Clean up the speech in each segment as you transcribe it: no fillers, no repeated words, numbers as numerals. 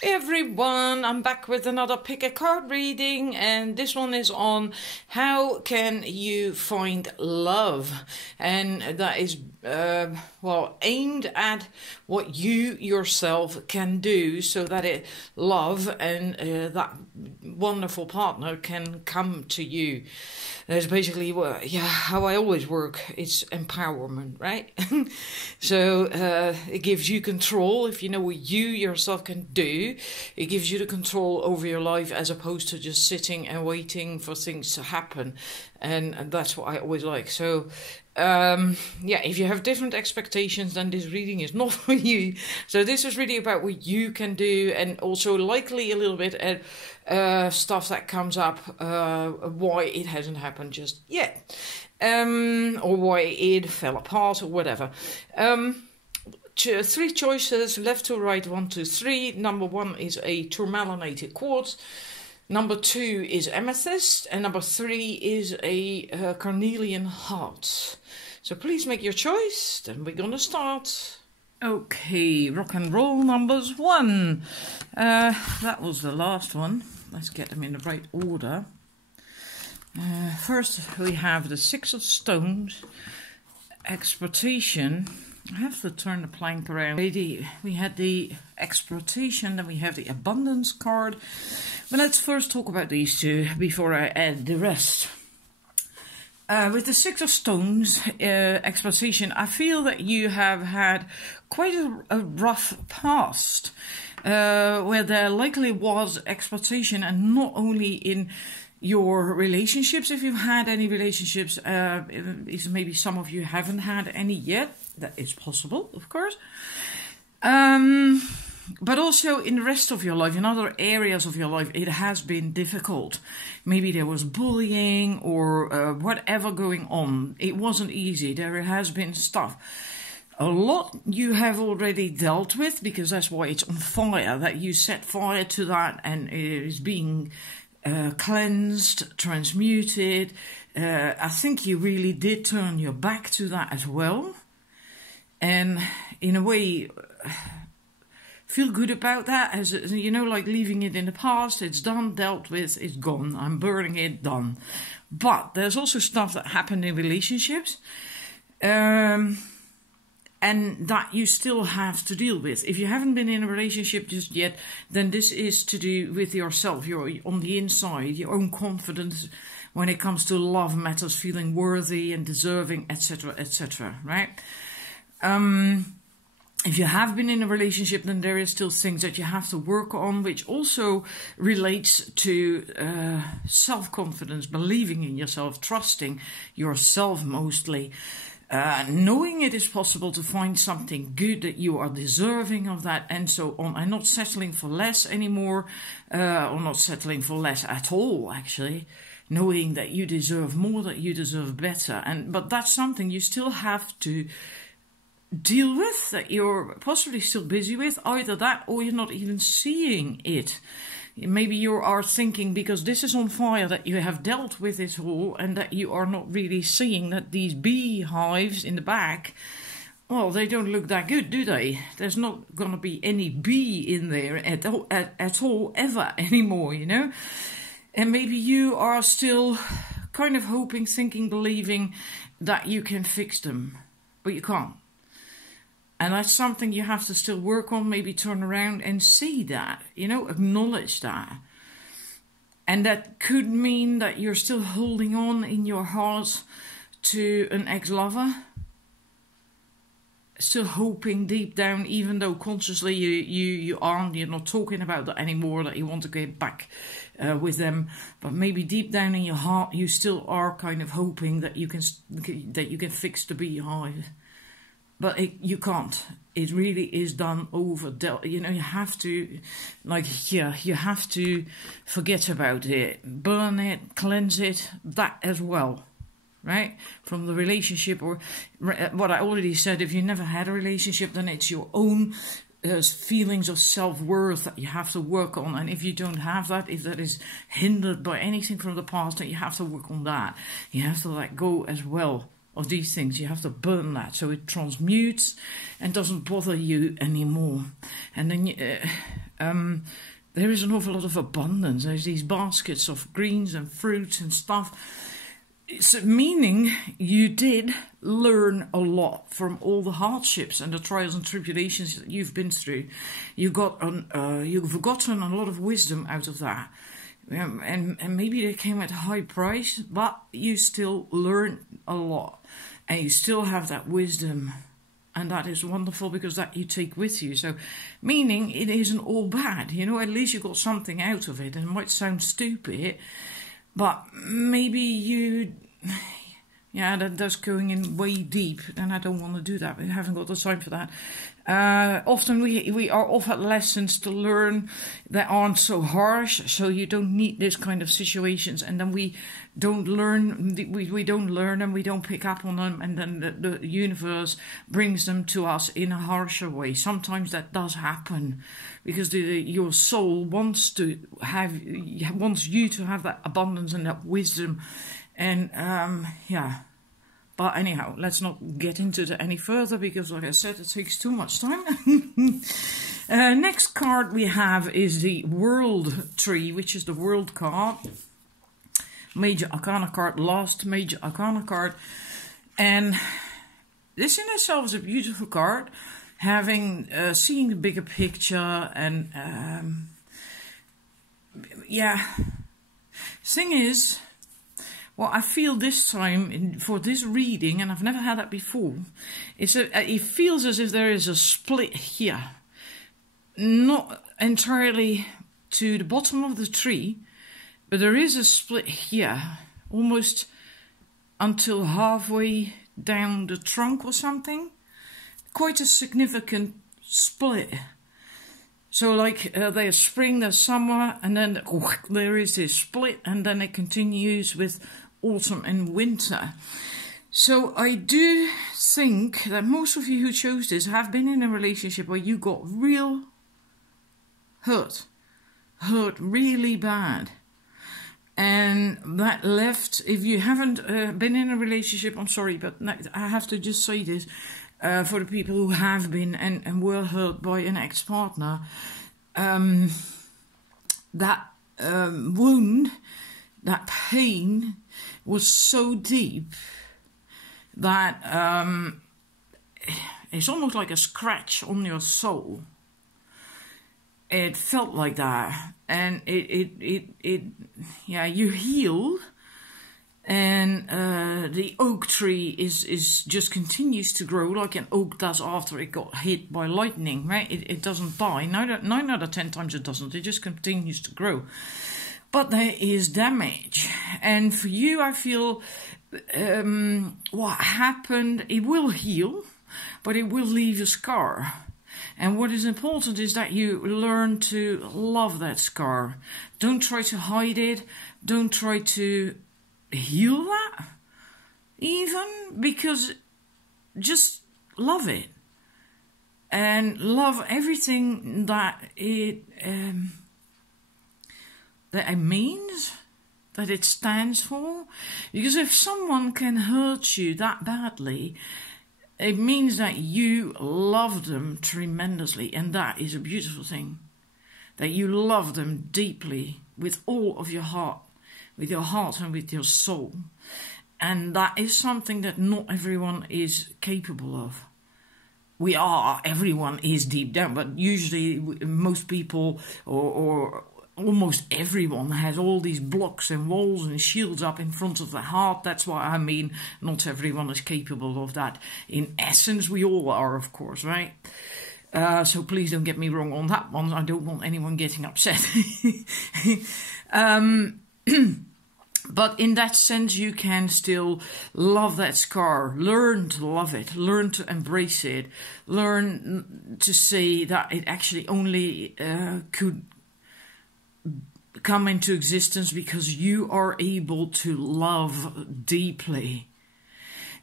Everyone, I'm back with another pick a card reading, and this one is on how can you find love, and that is well, aimed at what you yourself can do so that love and that wonderful partner can come to you. That's basically how I always work. It's empowerment, right? So it gives you control. If you know what you yourself can do, it gives you the control over your life as opposed to just sitting and waiting for things to happen. And that's what I always like. So if you have different expectations, then this reading is not for you. So this is really about what you can do, and also likely a little bit at stuff that comes up, why it hasn't happened just yet, or why it fell apart or whatever. Three choices, left to right, 1, 2, 3. Number 1 is a tourmalinated quartz. Number 2 is amethyst, and number 3 is a carnelian heart. So please make your choice, then we're gonna start. Okay, rock and roll numbers 1. That was the last one. Let's get them in the right order. First we have the 6 of Stones, exploitation. I have to turn the plank around. We had the exploitation, then we have the abundance card. But let's first talk about these two before I add the rest. With the 6 of Stones, exploitation, I feel that you have had quite a rough past, where there likely was exploitation, and not only in your relationships, if you've had any relationships, maybe some of you haven't had any yet. That is possible, of course. But also in the rest of your life, in other areas of your life, it has been difficult. Maybe there was bullying or whatever going on. It wasn't easy. There has been stuff. A lot you have already dealt with, because that's why it's on fire, that you set fire to that, and it is being cleansed, transmuted. I think you really did turn your back to that as well. And in a way, feel good about that, as you know, like leaving it in the past. It's done, dealt with, it's gone. I'm burning it, done. But there's also stuff that happened in relationships, and that you still have to deal with. If you haven't been in a relationship just yet, then this is to do with yourself, your on the inside, your own confidence when it comes to love matters, feeling worthy and deserving, etc., right? If you have been in a relationship, then there is still things that you have to work on, which also relates to self-confidence, believing in yourself, trusting yourself mostly, knowing it is possible to find something good, that you are deserving of that, and so on, and not settling for less anymore, or not settling for less at all, actually. Knowing that you deserve more, that you deserve better, but that's something you still have to deal with, that you're possibly still busy with, either that or you're not even seeing it. Maybe you are thinking, because this is on fire, that you have dealt with it all, and that you are not really seeing that these beehives in the back, well, they don't look that good, do they? There's not going to be any bee in there at all ever anymore, you know? And maybe you are still kind of hoping, thinking, believing that you can fix them, but you can't. And that's something you have to still work on, maybe turn around and see that, you know, acknowledge that. And that could mean that you're still holding on in your heart to an ex-lover. Still hoping deep down, even though consciously you're not talking about that anymore, that you want to get back with them. But maybe deep down in your heart, you still are kind of hoping that you can fix the beehive. But you can't. It really is done over. You know, you have to, you have to forget about it, burn it, cleanse it, that as well, right? From the relationship, or what I already said, if you never had a relationship, then it's your own feelings of self-worth that you have to work on. And if you don't have that, if that is hindered by anything from the past, then you have to work on that. You have to let go as well of these things. You have to burn that so it transmutes and doesn't bother you anymore. And then there is an awful lot of abundance. There's these baskets of greens and fruits and stuff. It's meaning you did learn a lot from all the hardships and the trials and tribulations that you've been through. You've gotten a lot of wisdom out of that. And maybe they came at a high price, but you still learn a lot. And you still have that wisdom. And that is wonderful because that you take with you. So, meaning it isn't all bad. You know, at least you got something out of it. And it might sound stupid, but maybe you... Yeah, that's going in way deep, and I don't want to do that. We haven't got the time for that. Often we are offered lessons to learn that aren't so harsh, so you don't need this kind of situations, and then we don't learn. We don't learn them. We don't pick up on them, and then the universe brings them to us in a harsher way. Sometimes that does happen because your soul wants you to have that abundance and that wisdom. And, yeah. But anyhow, let's not get into it any further because, like I said, it takes too much time. Next card we have is the World Tree, which is the World card. Major Arcana card, last Major Arcana card. And this in itself is a beautiful card. Having, seeing the bigger picture and, yeah. Thing is... What I feel this time for this reading, and I've never had that before, is that it feels as if there is a split here. Not entirely to the bottom of the tree, but there is a split here, almost until halfway down the trunk or something. Quite a significant split. So like there's spring, there's summer, and then there is this split, and then it continues with autumn and winter. So I do think that most of you who chose this have been in a relationship where you got real hurt really bad. And that left, if you haven't been in a relationship, I'm sorry, but I have to just say this, for the people who have been and were hurt by an ex-partner, that wound, that pain was so deep that it's almost like a scratch on your soul. It felt like that, and yeah, you healed. And the oak tree is just continues to grow like an oak does after it got hit by lightning, right? It doesn't die. 9 out of 10 times it doesn't. It just continues to grow. But there is damage. And for you, I feel what happened, it will heal, but it will leave a scar. And what is important is that you learn to love that scar. Don't try to hide it. Don't try to heal that even, because just love it and love everything that it means, that it stands for. Because if someone can hurt you that badly, it means that you love them tremendously, and that is a beautiful thing, that you love them deeply with all of your heart, with your heart and with your soul. And that is something that not everyone is capable of. Everyone is deep down, but usually most people or almost everyone has all these blocks and walls and shields up in front of the heart. That's what I mean. Not everyone is capable of that. In essence, we all are, of course, right? So please don't get me wrong on that one. I don't want anyone getting upset. But in that sense, you can still love that scar. Learn to love it. Learn to embrace it. Learn to say that it actually only could come into existence because you are able to love deeply.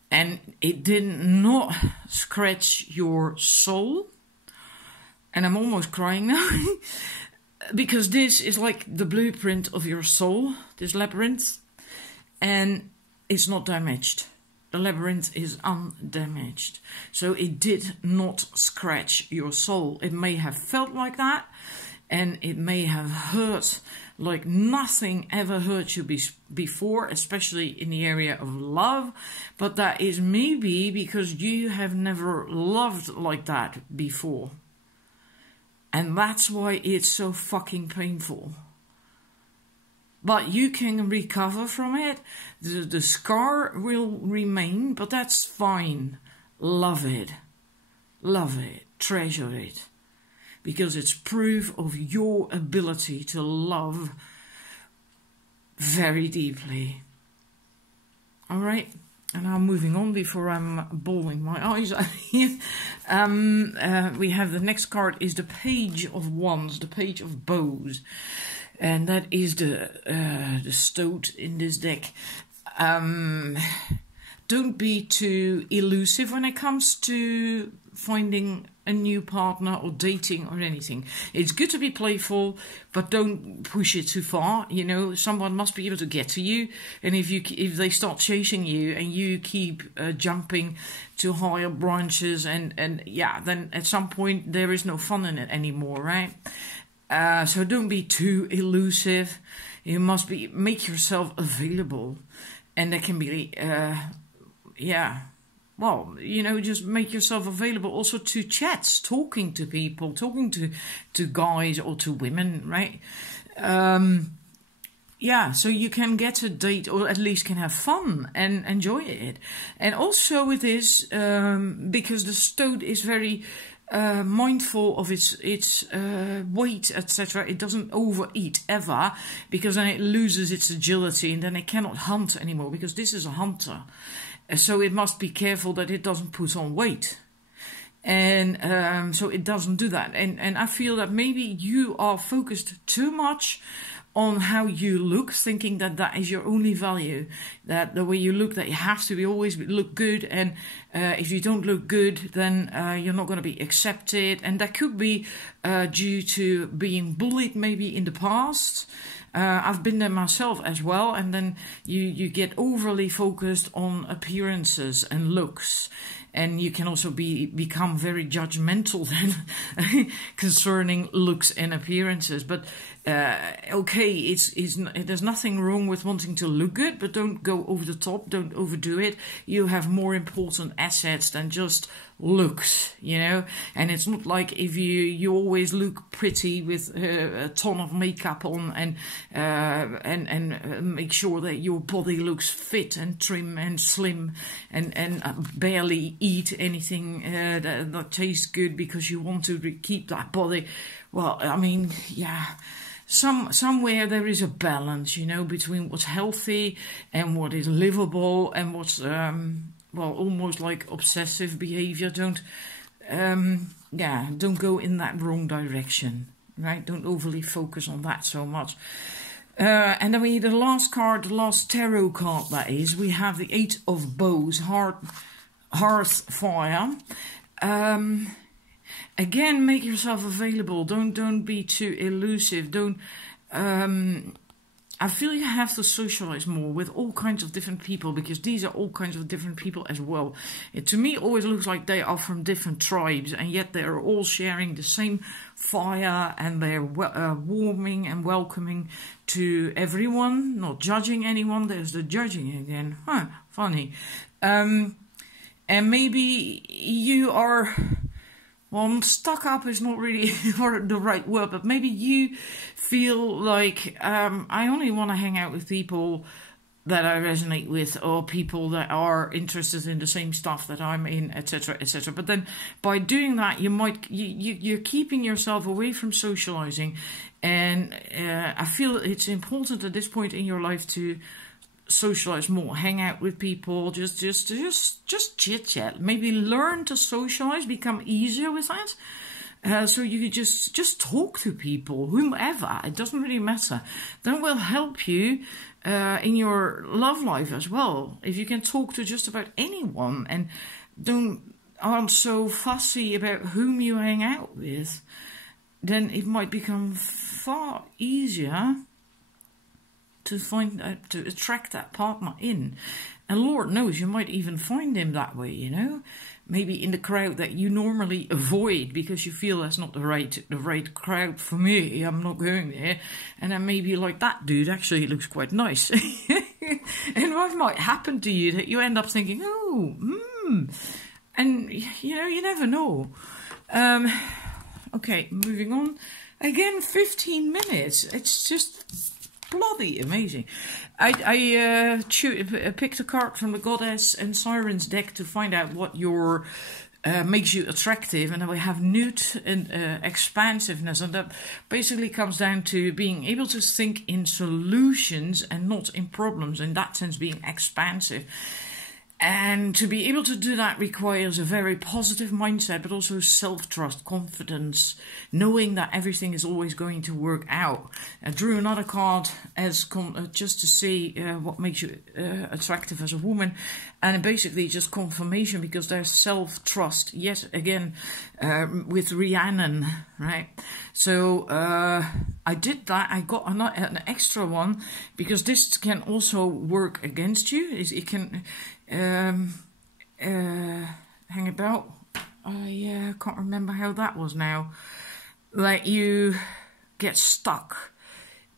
And it did not scratch your soul. And I'm almost crying now. Because this is like the blueprint of your soul, this labyrinth, and it's not damaged. The labyrinth is undamaged. So it did not scratch your soul. It may have felt like that, and it may have hurt like nothing ever hurt you before, especially in the area of love, but that is maybe because you have never loved like that before. And that's why it's so fucking painful. But you can recover from it. The scar will remain, but that's fine. Love it. Love it. Treasure it. Because it's proof of your ability to love very deeply. Alright? And now moving on before I'm bawling my eyes out here. We have the next card is the Page of Wands, the Page of Bows. And that is the stoat in this deck. Don't be too elusive when it comes to finding a new partner or dating or anything. It's good to be playful, but don't push it too far. You know, someone must be able to get to you, and if they start chasing you and you keep jumping to higher branches, and yeah, then at some point there is no fun in it anymore, right? So don't be too elusive. You must make yourself available, and there can be yeah. Well, you know, just make yourself available also to chats, talking to people, talking to guys or to women, right? Yeah, so you can get a date or at least can have fun and enjoy it. And also with this, because the stoat is very mindful of its weight, etc. It doesn't overeat ever, because then it loses its agility and then it cannot hunt anymore, because this is a hunter. So it must be careful that it doesn't put on weight. And so it doesn't do that. And I feel that maybe you are focused too much on how you look, thinking that that is your only value. That the way you look, that you have to always look good. And if you don't look good, then you're not going to be accepted. And that could be due to being bullied maybe in the past. I've been there myself as well, and then you get overly focused on appearances and looks, and you can also become very judgmental then concerning looks and appearances. But okay, there's nothing wrong with wanting to look good, but don't go over the top, don't overdo it. You have more important assets than just looks, you know. And it's not like if you always look pretty with a ton of makeup on and make sure that your body looks fit and trim and slim and barely eat anything that tastes good because you want to keep that body. Well, I mean, yeah. Somewhere there is a balance, you know, between what's healthy and what is livable and what's well, almost like obsessive behavior. Don't go in that wrong direction, right? Don't overly focus on that so much. And then the last card, the last tarot card, that is, we have the Eight of Bows, Hearth Fire. Again, make yourself available. Don't be too elusive. I feel you have to socialize more with all kinds of different people, because these are all kinds of different people as well. It to me always looks like they are from different tribes, and yet they are all sharing the same fire, and they're warming and welcoming to everyone, not judging anyone. There's the judging again. Huh, funny. And maybe you are... Well, stuck up is not really the right word, but maybe you feel like I only want to hang out with people that I resonate with, or people that are interested in the same stuff that I'm in, etc., etc. But then by doing that, you're keeping yourself away from socializing, and I feel it's important at this point in your life to socialize more, hang out with people, just chit chat. Maybe learn to socialize, become easier with that. So you just talk to people, whomever. It doesn't really matter. That will help you in your love life as well. If you can talk to just about anyone and aren't so fussy about whom you hang out with, then it might become far easier to attract that partner in. And Lord knows, you might even find him that way, you know. Maybe in the crowd that you normally avoid because you feel that's not the right crowd for me. I'm not going there. And then maybe you're like, that dude actually looks quite nice. And what might happen to you that you end up thinking, and you know, you never know. Okay, moving on. Again, 15 minutes. It's just bloody amazing. I picked a card from the Goddess and Sirens deck to find out what your makes you attractive, and then we have newt and expansiveness, and that basically comes down to being able to think in solutions and not in problems. In that sense, being expansive. And to be able to do that requires a very positive mindset, but also self-trust, confidence, knowing that everything is always going to work out. I drew another card as just to see what makes you attractive as a woman, and basically just confirmation, because there's self-trust yet again with Rhiannon, right? So I did that. I got an extra one because this can also work against you. It can hang about. I can't remember how that was now. Like you get stuck,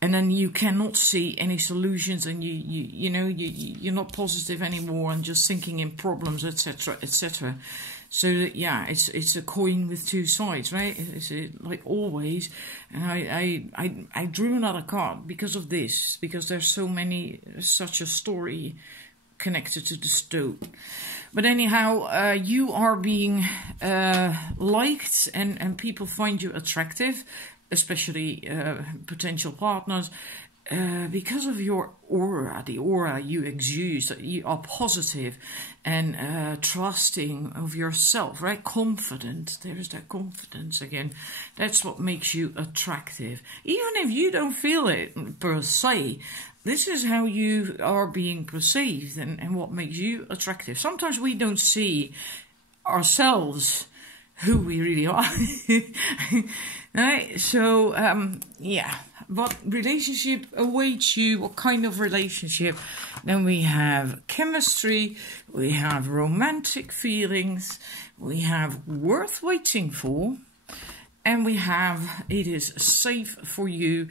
and then you cannot see any solutions, and you know you're not positive anymore, and just thinking in problems, etc., etc. So that, yeah, it's a coin with two sides, right? It's like always. And I drew another card because of this, because there's such a story connected to the stone. But anyhow, you are being liked, and people find you attractive, especially potential partners, because of your aura, the aura you exude. That you are positive and trusting of yourself, right? Confident. There's that confidence again. That's what makes you attractive. Even if you don't feel it per se, this is how you are being perceived, and what makes you attractive. Sometimes we don't see ourselves who we really are. Right? So, yeah. What relationship awaits you? What kind of relationship? Then we have chemistry, we have romantic feelings, we have worth waiting for, and we have it is safe for you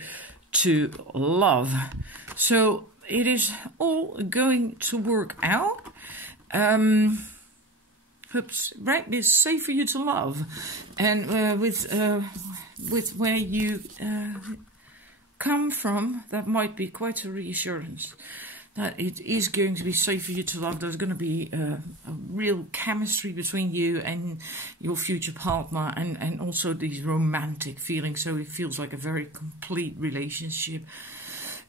to love. So it is all going to work out. Oops, right? It's safe for you to love, and with where you come from, that might be quite a reassurance that it is going to be safe for you to love. There's going to be a real chemistry between you and your future partner, and also these romantic feelings, so it feels like a very complete relationship.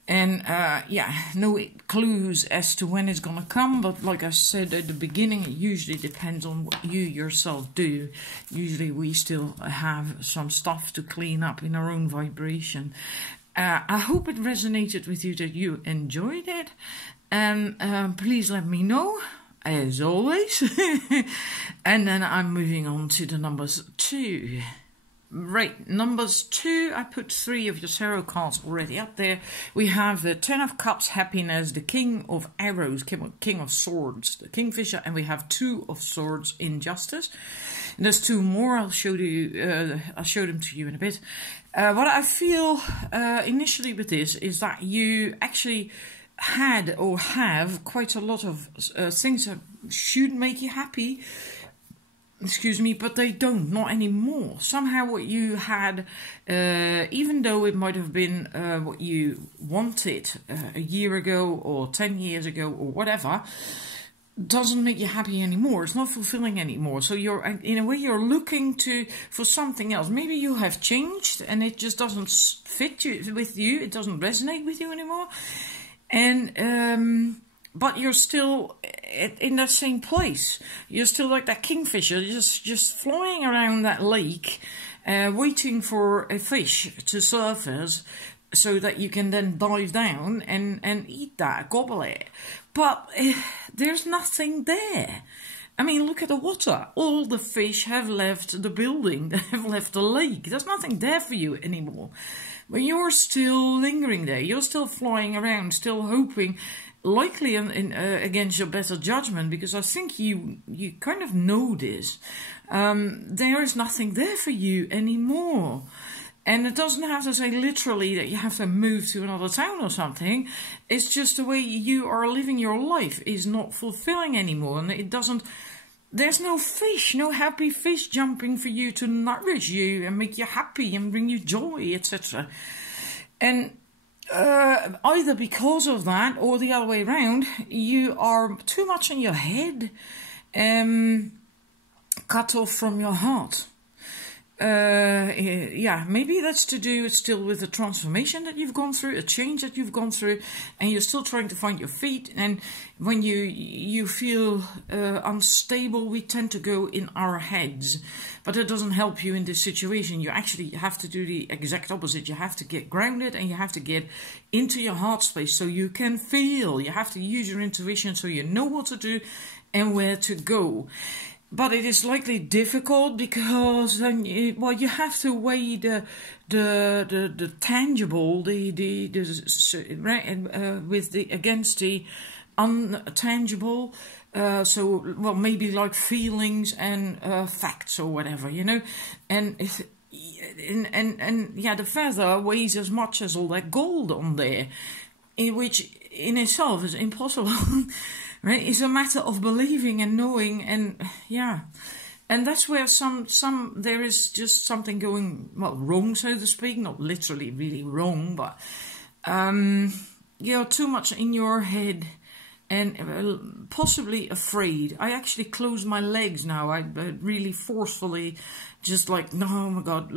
And yeah, no clues as to when it's gonna come, but like I said at the beginning, it usually depends on what you yourself do. Usually we still have some stuff to clean up in our own vibration. I hope it resonated with you, that you enjoyed it, and please let me know, as always. And then I'm moving on to the numbers 2. Right, numbers 2, I put 3 of your tarot cards already up there. We have the 10 of Cups, happiness, the King of Arrows, King of Swords, the Kingfisher, and we have 2 of Swords, injustice. And there's 2 more. I'll show them to you in a bit. What I feel initially with this is that you actually had or have quite a lot of things that should make you happy. Excuse me, but they don't, not anymore. Somehow what you had, even though it might have been what you wanted a year ago or 10 years ago or whatever, doesn't make you happy anymore. It's not fulfilling anymore. So you're, in a way, you're looking for something else. Maybe you have changed and it just doesn't fit with you. It doesn't resonate with you anymore. And but you're still in that same place. You're still like that kingfisher, just flying around that lake, waiting for a fish to surface so that you can then dive down and eat that, gobble it. But there's nothing there. I mean, look at the water. All the fish have left the building. They have left the lake. There's nothing there for you anymore. But you're still lingering there. You're still flying around, still hoping likely against your better judgment, because I think you kind of know this. There is nothing there for you anymore. And it doesn't have to say literally that you have to move to another town or something. It's just the way you are living your life is not fulfilling anymore. And it doesn't, there's no fish, no happy fish jumping for you to nourish you and make you happy and bring you joy, etc. And either because of that or the other way around, you are too much in your head, cut off from your heart. Yeah, maybe that's to do still with the transformation that you've gone through, a change that you've gone through, and you're still trying to find your feet. And when you feel unstable, we tend to go in our heads, but it doesn't help you in this situation. You actually have to do the exact opposite. You have to get grounded and you have to get into your heart space so you can feel. You have to use your intuition so you know what to do and where to go. But it is likely difficult because then you have to weigh the tangible, against the untangible. So maybe like feelings and facts or whatever, you know, and yeah, the feather weighs as much as all that gold on there, which in itself is impossible. Right? It's a matter of believing and knowing, and yeah, and that's where there is just something going wrong, so to speak. Not literally really wrong, but you're too much in your head and possibly afraid. I actually close my legs now. I really forcefully, just like, no, oh my God,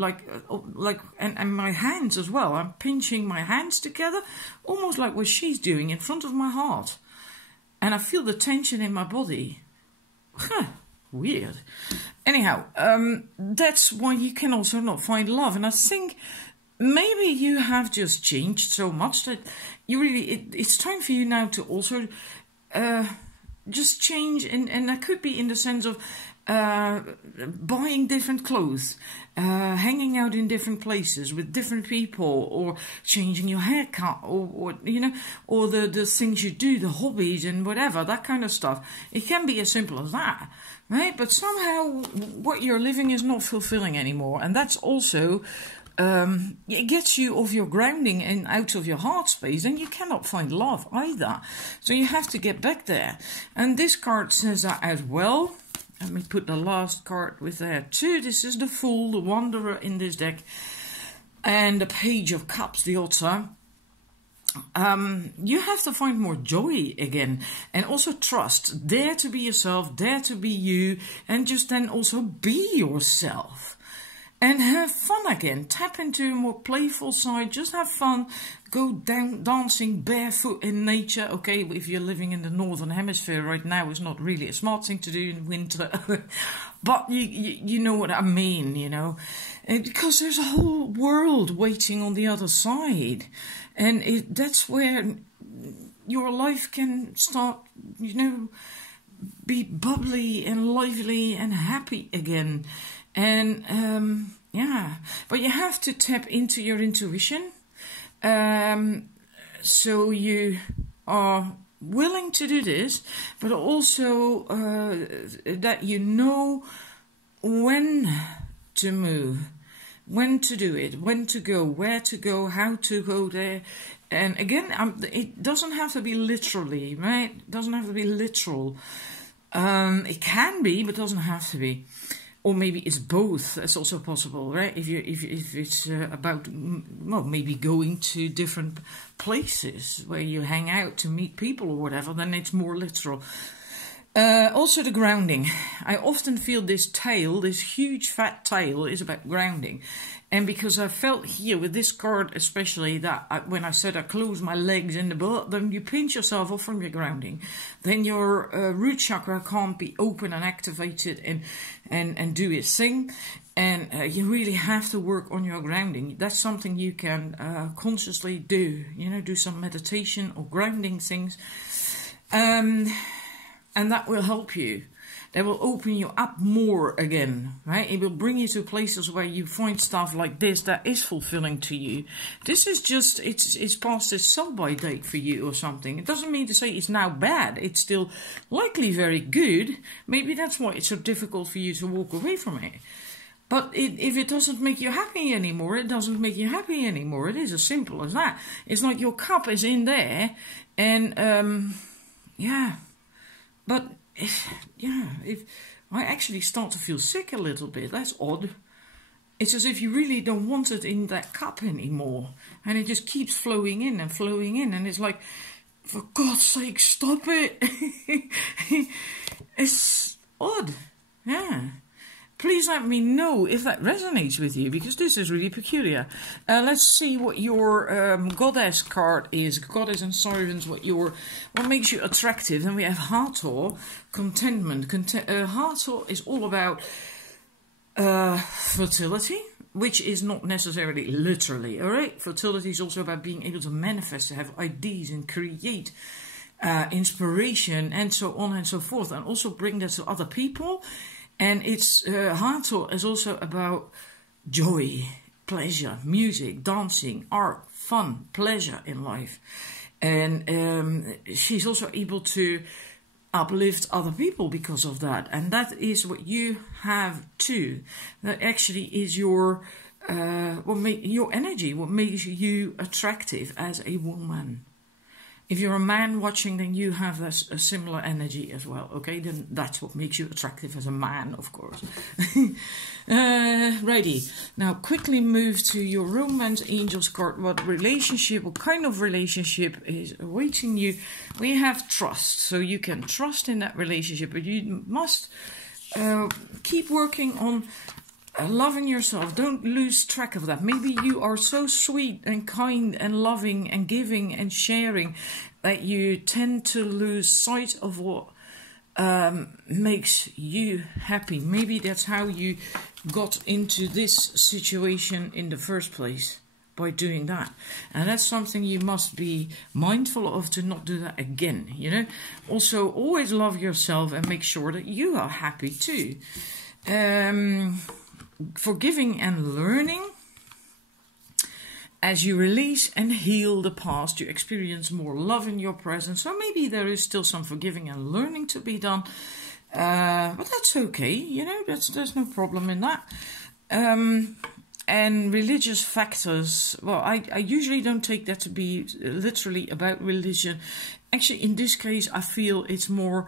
and my hands as well. I'm pinching my hands together, almost like what she's doing in front of my heart. And I feel the tension in my body. Weird. Anyhow, that's why you can also not find love. And I think maybe you have just changed so much that you really, it's time for you now to also just change. And that could be in the sense of buying different clothes, hanging out in different places with different people, or changing your haircut, or you know, or the things you do, the hobbies and whatever, that kind of stuff. It can be as simple as that, right? But somehow what you're living is not fulfilling anymore, and that's also it gets you off your grounding and out of your heart space, and you cannot find love either. So you have to get back there, and this card says that as well. Let me put the last card with there too. This is the Fool, the Wanderer in this deck. And the Page of Cups, the Otter. You have to find more joy again. And also trust. Dare to be yourself, dare to be you. And just then also be yourself. And have fun again. Tap into a more playful side. Just have fun. Go down dancing barefoot in nature. Okay, if you're living in the northern hemisphere right now, it's not really a smart thing to do in winter. But you know what I mean, you know. Because there's a whole world waiting on the other side. And that's where your life can start, you know, be bubbly and lively and happy again. And yeah, but you have to tap into your intuition, so you are willing to do this, but also that you know when to move, when to do it, when to go, where to go, how to go there. And again, it doesn't have to be literally, right? It doesn't have to be literal. It can be, but doesn't have to be. Or maybe it's both. That's also possible, right? If it's about, well, maybe going to different places where you hang out to meet people or whatever, then it's more literal. Also the grounding. I often feel this tail, this huge fat tail, is about grounding. And because I felt here with this card especially that when I said I close my legs in the butt, then you pinch yourself off from your grounding. Then your root chakra can't be open and activated and do its thing. And you really have to work on your grounding. That's something you can consciously do. You know, do some meditation or grounding things. And that will help you. that will open you up more again, right? It will bring you to places where you find stuff like this that is fulfilling to you. This is just, it's past its sell-by date for you or something. It doesn't mean to say it's now bad. It's still likely very good. Maybe that's why it's so difficult for you to walk away from it. But if it doesn't make you happy anymore, it doesn't make you happy anymore. It is as simple as that. It's like your cup is in there, and yeah. But if I actually start to feel sick a little bit, that's odd. It's as if you really don't want it in that cup anymore, and it just keeps flowing in, and it's like, for God's sake, stop it. It's odd, yeah. Please let me know if that resonates with you, because this is really peculiar. Let's see what your goddess card is. Goddess and Sirens, what makes you attractive. Then we have Hathor, contentment. Hathor is all about fertility, which is not necessarily literally, all right? Fertility is also about being able to manifest, to have ideas and create inspiration and so on and so forth, and also bring that to other people. And it's Hathor is also about joy, pleasure, music, dancing, art, fun, pleasure in life. And she's also able to uplift other people because of that. And that is what you have too. That actually is your your energy, what makes you attractive as a woman. If you're a man watching, then you have a similar energy as well, okay? Then that's what makes you attractive as a man, of course. Righty. Now, quickly move to your Romance Angels card. What kind of relationship is awaiting you? We have trust, so you can trust in that relationship, but you must keep working on loving yourself. Don't lose track of that. Maybe you are so sweet and kind and loving and giving and sharing that you tend to lose sight of what makes you happy. Maybe that's how you got into this situation in the first place, by doing that. And that's something you must be mindful of, to not do that again, you know. Also, always love yourself and make sure that you are happy too. Forgiving and learning. As you release and heal the past, you experience more love in your present. So maybe there is still some forgiving and learning to be done. But that's okay, you know, there's no problem in that. And religious factors, well, I usually don't take that to be literally about religion. Actually, in this case, I feel it's more...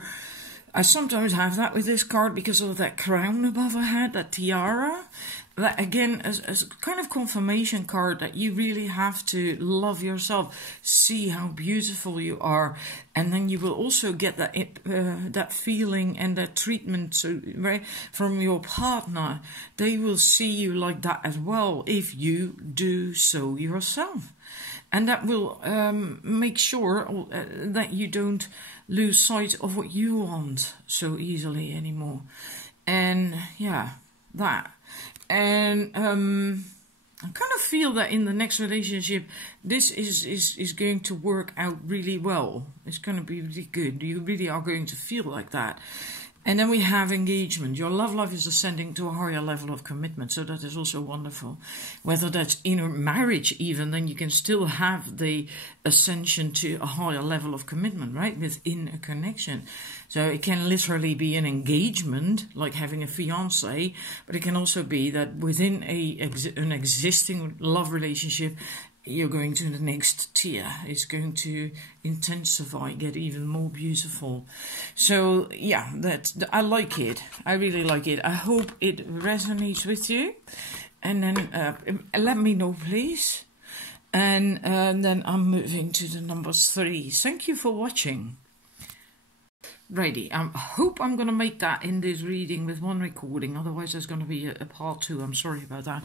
I sometimes have that with this card because of that crown above her head, that tiara. That again is a kind of confirmation card that you really have to love yourself, see how beautiful you are, and then you will also get that that feeling and that treatment, so right, from your partner. They will see you like that as well if you do so yourself, and that will make sure that you don't lose sight of what you want so easily anymore. And yeah, that. And I kind of feel that in the next relationship, this is going to work out really well. It's going to be really good. You really are going to feel like that. And then we have engagement. Your love life is ascending to a higher level of commitment. So that is also wonderful. Whether that's in a marriage even, then you can still have the ascension to a higher level of commitment, right? Within a connection. So it can literally be an engagement, like having a fiancé. But it can also be that within an existing love relationship, you're going to the next tier. It's going to intensify, get even more beautiful. So yeah, I like it. I really like it. I hope it resonates with you. And then let me know, please. And then I'm moving to the numbers 3. Thank you for watching. Righty, I hope I'm going to make that in this reading with one recording. Otherwise there's going to be a part 2. I'm sorry about that.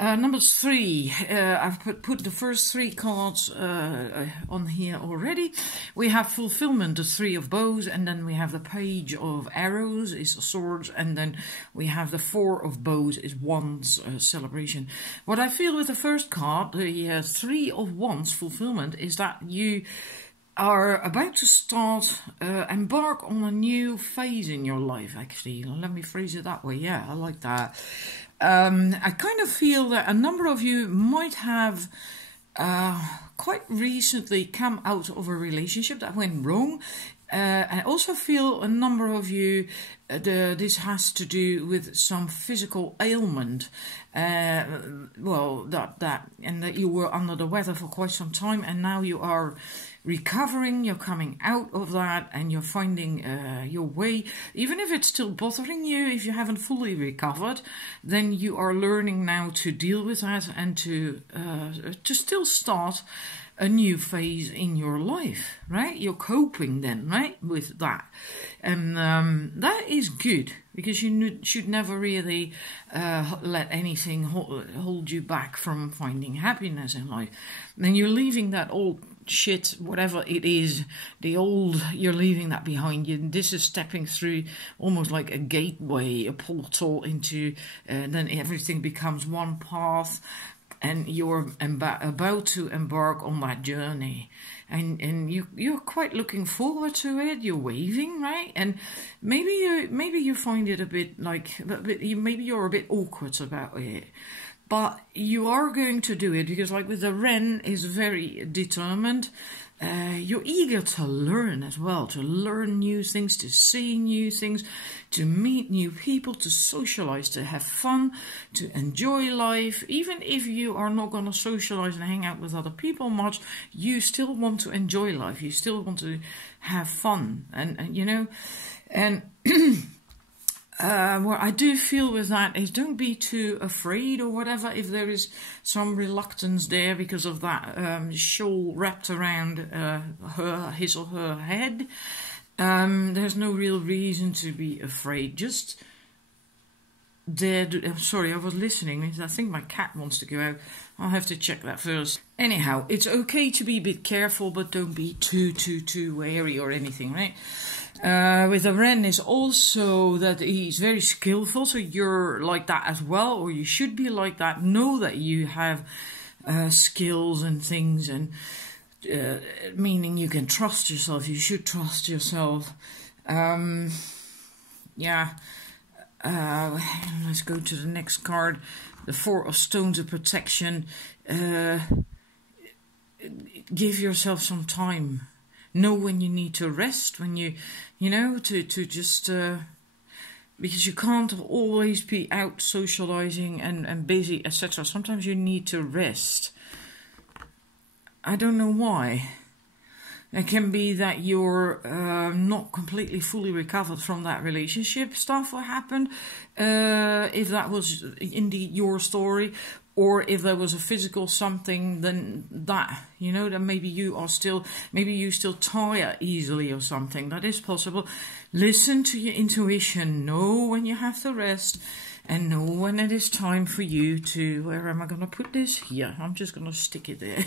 Number 3, I've put the first 3 cards on here already. We have fulfillment, the 3 of bows, and then we have the page of arrows, is swords, and then we have the 4 of bows, is wands, celebration. What I feel with the first card, the 3 of wands, fulfillment, is that you are about to start, embark on a new phase in your life, actually. Let me phrase it that way. Yeah, I like that. I kind of feel that a number of you might have quite recently come out of a relationship that went wrong. I also feel a number of you, this has to do with some physical ailment. Well, and that you were under the weather for quite some time, and now you are recovering, you're coming out of that, and you're finding your way. Even if it's still bothering you, if you haven't fully recovered, then you are learning now to deal with that and to still start a new phase in your life, right? You're coping then, right, with that. And that is good, because you should never really let anything hold you back from finding happiness in life. Then you're leaving that old shit, whatever it is, you're leaving that behind you. This is stepping through almost like a gateway, a portal into, then everything becomes one path. And you're about to embark on that journey, and you're quite looking forward to it. You're waving, right? And maybe you find it a bit like, maybe you're a bit awkward about it, but you are going to do it, because like with the Wren is very determined. You're eager to learn as well, to learn new things, to see new things, to meet new people, to socialize, to have fun, to enjoy life. Even if you are not going to socialize and hang out with other people much, you still want to enjoy life. You still want to have fun, and you know, and what I do feel with that is, don't be too afraid or whatever if there is some reluctance there because of that shawl wrapped around his or her head. There's no real reason to be afraid. Just I'm sorry, I was listening. I think my cat wants to go out. I'll have to check that first. Anyhow, it's okay to be a bit careful, but don't be too wary or anything, right? With the Wren is also that he's very skillful, so you're like that as well, or you should be like that. Know that you have skills and things, and meaning you can trust yourself. You should trust yourself. Yeah. Let's go to the next card. The Four of Stones of Protection. Give yourself some time. Know when you need to rest, when you know, to just, because you can't always be out socializing and busy, etc. Sometimes you need to rest. I don't know why. It can be that you're not completely fully recovered from that relationship stuff what happened, if that was indeed your story, or if there was a physical something, then that, you know, that maybe you still tire easily or something. That is possible. Listen to your intuition. Know when you have to rest, and know when it is time for you to, where am I going to put this? Here, I'm just going to stick it there.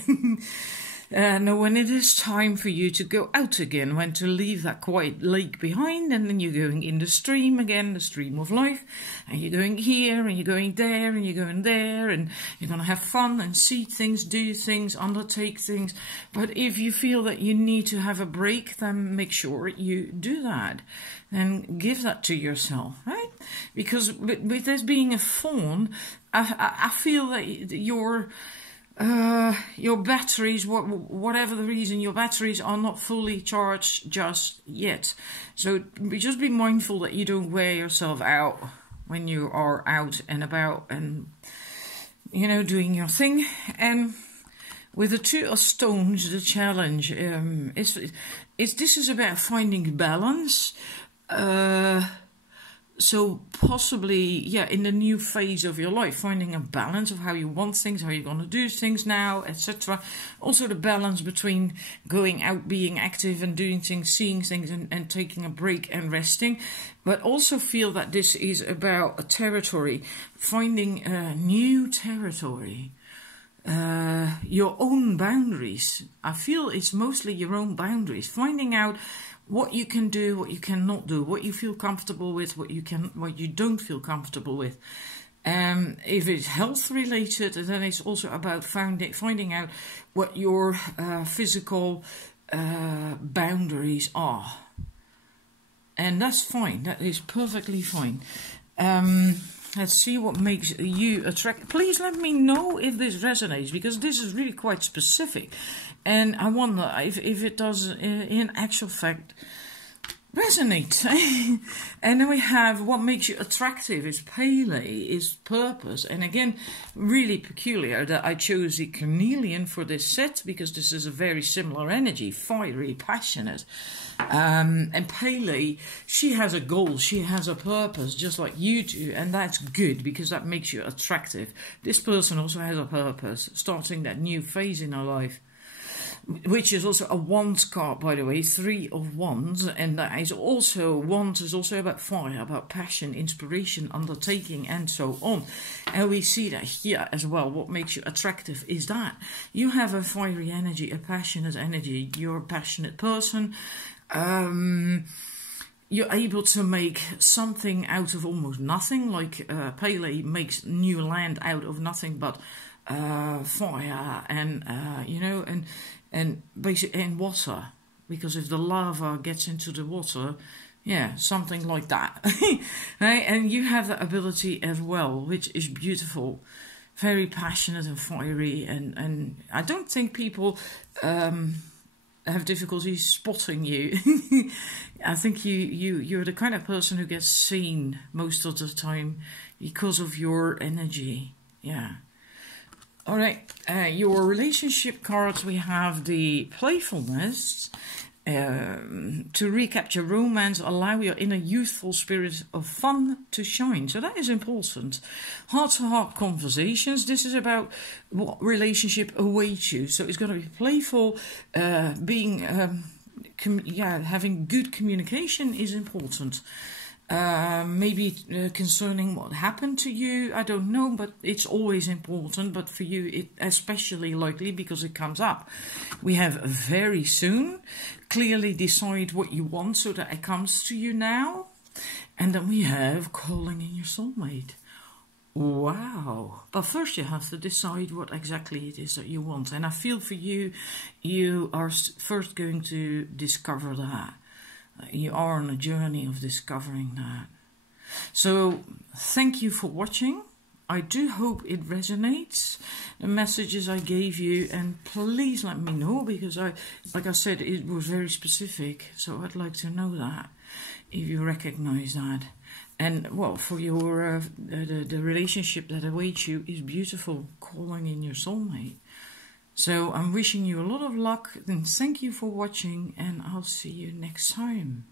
Know when it is time for you to go out again, when to leave that quiet lake behind, and then you're going in the stream again, the stream of life, and you're going here, and you're going there, and you're going there, and you're going to have fun and see things, do things, undertake things. But if you feel that you need to have a break, then make sure you do that, and give that to yourself, right? Because with this being a fawn, I feel that your batteries, whatever the reason, your batteries are not fully charged just yet. So just be mindful that you don't wear yourself out when you are out and about and, you know, doing your thing. And with the Two of Stones, the challenge this is about finding balance. So possibly, yeah, in the new phase of your life, finding a balance of how you want things, how you're going to do things now, etc. Also the balance between going out, being active and doing things, seeing things, and taking a break and resting. But also feel that this is about a territory, finding a new territory. Your own boundaries. I feel it's mostly your own boundaries. Finding out what you can do, what you cannot do, what you feel comfortable with, what you don't feel comfortable with. If it's health related, then it's also about finding out what your physical boundaries are. And that's fine. That is perfectly fine. Let's see what makes you attract. Please let me know if this resonates, because this is really quite specific. And I wonder if it does, in actual fact, resonate. And then we have what makes you attractive is Pele, is purpose. And again, really peculiar that I chose the Carnelian for this set, because this is a very similar energy, fiery, passionate. And Pele, she has a goal, she has a purpose, just like you do, and that's good because that makes you attractive. This person also has a purpose, starting that new phase in her life, which is also a Wands card, by the way, 3 of Wands, and that is also, Wands is also about fire, about passion, inspiration, undertaking, and so on. And we see that here as well. What makes you attractive is that you have a fiery energy, a passionate energy. You're a passionate person. You're able to make something out of almost nothing, like Pele makes new land out of nothing but fire and you know, and basically in water, because if the lava gets into the water, yeah, something like that. Right? And you have that ability as well, which is beautiful, very passionate and fiery, and I don't think people have difficulty spotting you. I think you're the kind of person who gets seen most of the time because of your energy. Yeah. All right, your relationship cards, we have the playfulness, to recapture romance, allow your inner youthful spirit of fun to shine. So that is important. Heart-to-heart conversations, this is about what relationship awaits you. So it's going to be playful, being, having good communication is important. Maybe concerning what happened to you, I don't know, but it's always important, but for you it especially likely because it comes up. We have very soon, clearly decide what you want so that it comes to you now. And then we have calling in your soulmate. Wow. But first you have to decide what exactly it is that you want. And I feel for you, you are first going to discover that. You are on a journey of discovering that. So thank you for watching. I do hope it resonates, the messages I gave you, and please let me know, because like I said, it was very specific, so I'd like to know that, if you recognize that. And well, for your the relationship that awaits you is beautiful, calling in your soulmate. So I'm wishing you a lot of luck, and thank you for watching, and I'll see you next time.